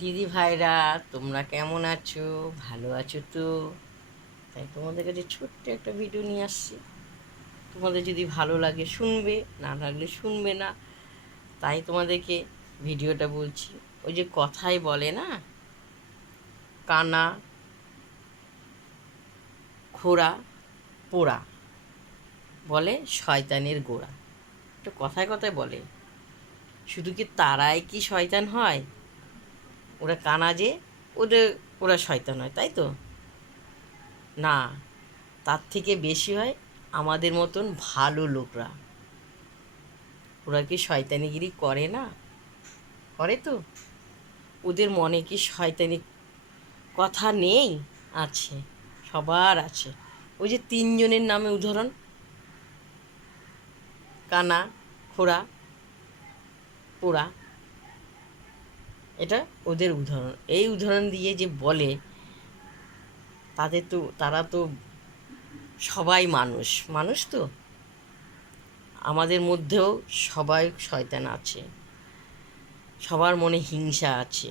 দিদি ভাইরা, তোমরা কেমন আছো? ভালো আছো তো? তাই তোমাদের কাছে ছোট্ট একটা ভিডিও নিয়ে আসছি। তোমাদের যদি ভালো লাগে শুনবে, না লাগলে শুনবে না। তাই তোমাদেরকে ভিডিওটা বলছি। ওই যে কথাই বলে না, কানা খোড়া পোড়া, বলে শয়তানের গোড়া। তো কথায় কথায় বলে, শুধু কি তারাই কি শয়তান হয়? ওরা কানা যে ওদের, ওরা শয়তান হয়, তাই তো? না, তার থেকে বেশি হয় আমাদের মতন ভালো লোকরা। ওরা কি শয়তানিগিরি করে না? করে তো। ওদের মনে কি শয়তানি কথা নেই? আছে, সবার আছে। ওই যে তিনজনের নামে উদাহরণ, কানা খোড়া পোড়া, এটা ওদের উদাহরণ। এই উদাহরণ দিয়ে যে বলে, তারা তো সবাই মানুষ, মানুষ তো। আমাদের মধ্যেও সবাই শয়তান আছে, সবার মনে হিংসা আছে।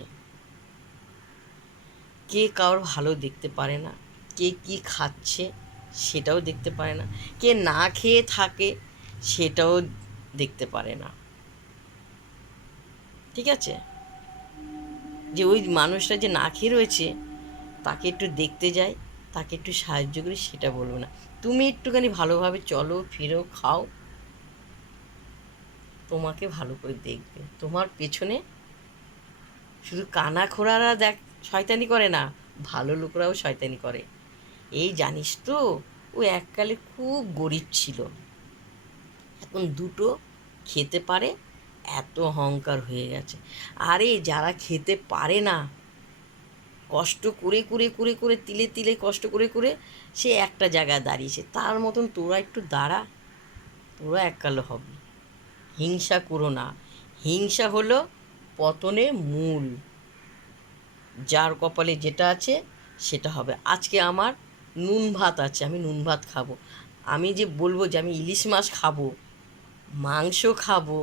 কে কারোর ভালো দেখতে পারে না, কে কী খাচ্ছে সেটাও দেখতে পারে না, কে না খেয়ে থাকে সেটাও দেখতে পারে না। ঠিক আছে, যে ওই মানুষটা যে না খেয়ে রয়েছে তাকে একটু দেখতে যাই, তাকে একটু সাহায্য করি, সেটা বলবো না। তুমি একটুখানি ভালোভাবে চলো ফিরো খাও, তোমাকে ভালো করে দেখবে। তোমার পেছনে শুধু কানা খোড়ারা দেখ শয়তানি করে না, ভালো লোকরাও শয়তানি করে। এই জানিস তো, ও এককালে খুব গরিব ছিল, এখন দুটো খেতে পারে, এত অহংকার হয়ে গেছে। আরে যারা খেতে পারে না, কষ্ট করে করে করে করে তিলে তিলে কষ্ট করে করে সে একটা জায়গায় দাঁড়িয়েছে, তার মতন তোরা একটু দাঁড়া, তোরা এককালে হবে। হিংসা করো না, হিংসা হলো পতনের মূল। যার কপালে যেটা আছে সেটা হবে। আজকে আমার নুন ভাত আছে, আমি নুন ভাত খাবো। আমি যে বলবো যে আমি ইলিশ মাছ খাবো, মাংস খাবো,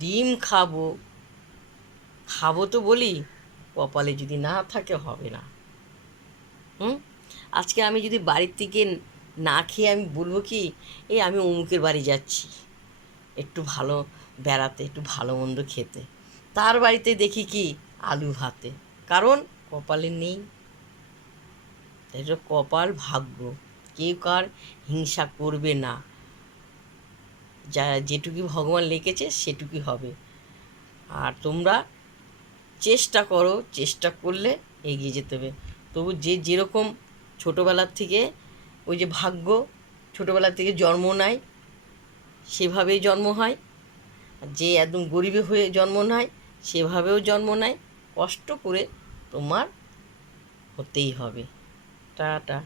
ডিম খাবো, খাবো তো বলি, কপালে যদি না থাকে হবে না। হুম। আজকে আমি যদি বাড়ির থেকে না খেয়ে আমি বলবো কি, এই আমি অমুকের বাড়ি যাচ্ছি একটু ভালো বেড়াতে, একটু ভালো মন্দ খেতে, তার বাড়িতে দেখি কি আলু ভাতে, কারণ কপালে নেই। এটা কপাল, ভাগ্য। কেউ কার হিংসা করবে না, যা যেটুকু ভগবান লিখেছে সেটুকুই হবে। আর তোমরা চেষ্টা করো, চেষ্টা করলে এগিয়ে যেতে হবে। তবু যে যেরকম ছোটোবেলার থেকে, ওই যে ভাগ্য, ছোটোবেলা থেকে জন্ম নেয় সেভাবেই জন্ম হয়। আর যে একদম গরিবে হয়ে জন্ম নেয় সেভাবেও জন্ম নেয়। কষ্ট করে তোমার হতেই হবে। টাটা।